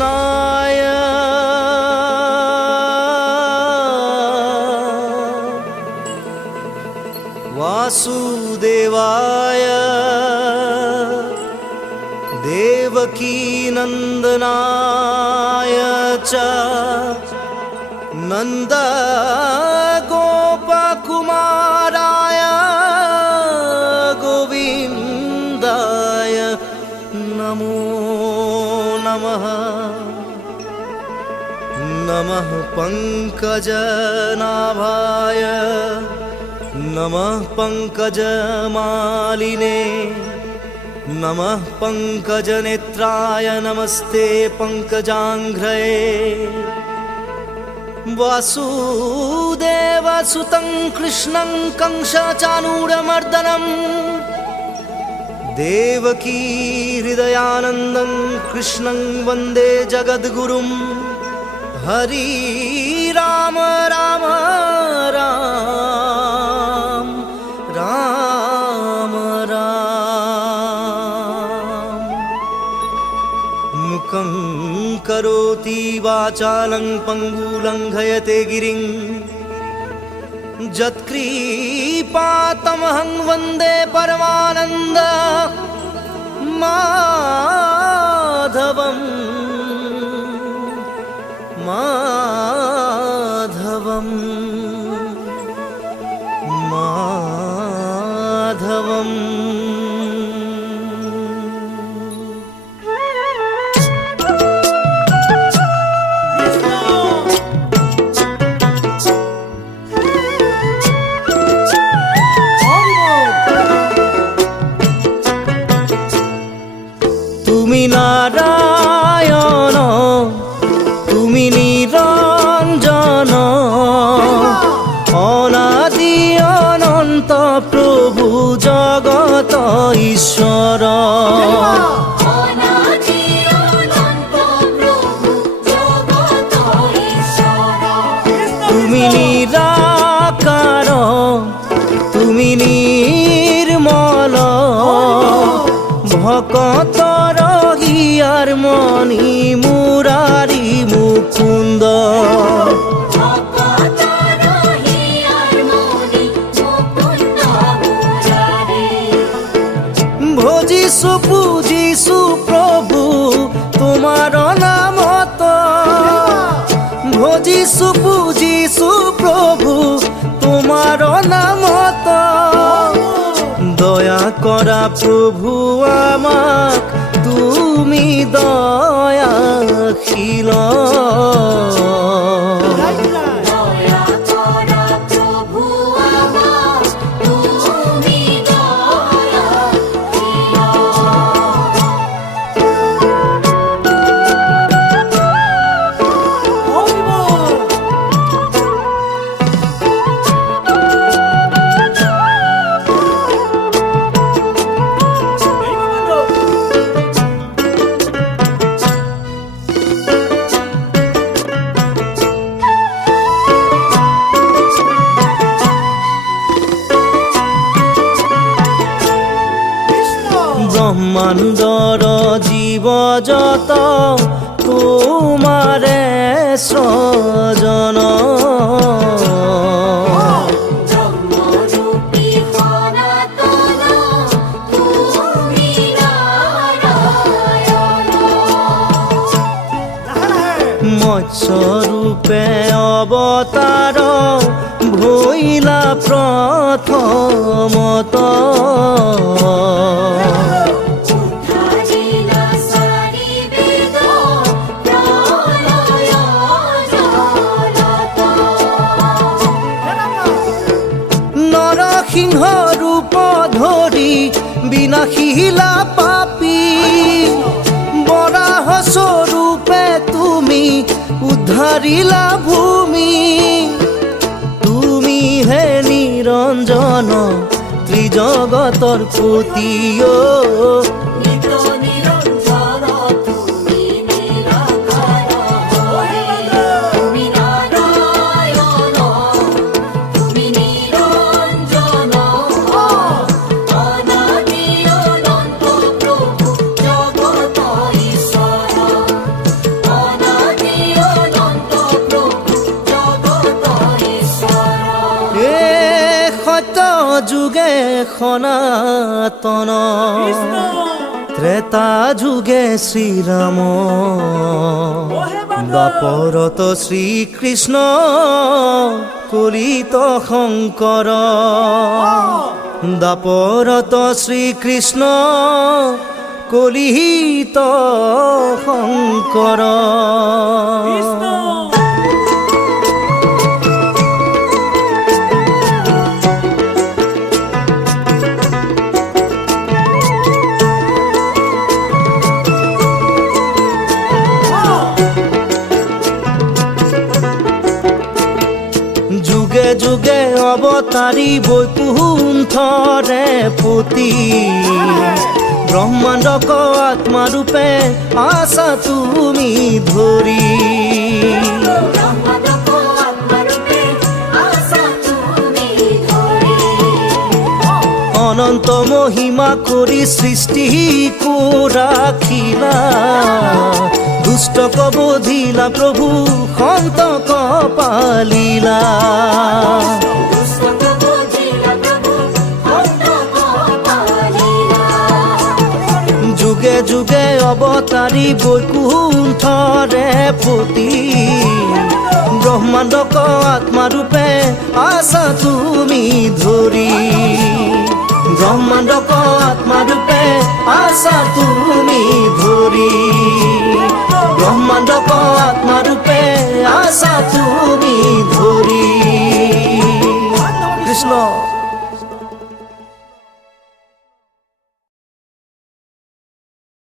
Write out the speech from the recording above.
कृष्णाय वासुदेवाय देवकीनन्दनाय च नन्दगोपकुमाराय गोविन्दाय नमो नमः। नमः पङ्कजनाभाय नमः पङ्कजमालिने नमः पङ्कजनेत्राय नमस्ते पङ्कजाङ्घ्रये। वासुदेवसुतं कृष्णं कंसचाणूरमर्दनं देवकी हृदयानन्दं कृष्णं वन्दे जगद्गुरुं। हरि राम राम राम राम राम। मुखं करोति वाचालं पङ्गुलङ्घयते गिरिं यत्कृपातमहं वन्दे परमानन्द माधवम् माधवम् माधवम्। তুমি নারায়ণ তুমি নিরঞ্জন অনাদি অনন্ত প্রভু জগত ঈশ্বর। তুমি নিরাকার তুমি নির্মল ভকতর হিয়ার মণি মুরারি মুকুন্দ। ভজিছু পূজিছু প্রভু তোমার নামত ভজিছু পূজিছু প্রভু তোমার নামত। দয়া করা প্রভু আমাক তুমি দয়াশীল। ব্রহ্মাণ্ডর জীব যত তোমারে সৃজন। মৎস্যরূপে অবতার ভৈলা প্রথমত। নরসিংহ রূপ ধরি বিনাশীলা পাপী বরাহ স্বরূপে তুমি উদ্ধারিলা ভূমি। তুমি হে নিরঞ্জন ত্রিজগতর পতি। সনাতন ত্রেতা যুগে শ্রীরাম দ্বাপরত শ্রীকৃষ্ণ কলিত শঙ্কৰ দ্বাপরত শ্রীকৃষ্ণ কলিত শঙ্কৰ যুগে যুগে অবতাৰী বৈকুণ্ঠৰে পতি ব্ৰহ্মাণ্ডক আত্মাৰূপে আছা তুমি ধৰি অনন্ত মহিমা কৰি সৃষ্টি ৰাখিলা দুষ্টক বধিলা প্ৰভু সন্তক পালিলা যুগে যুগে অবতাৰী বৈকুণ্ঠৰে পতি ব্ৰহ্মাণ্ডক আত্মাৰূপে আছা তুমি ধৰি ব্ৰহ্মাণ্ডক আত্মাৰূপে আছা তুমি ধৰি ব্ৰহ্মাণ্ডক আত্মাৰূপে আছা তুমি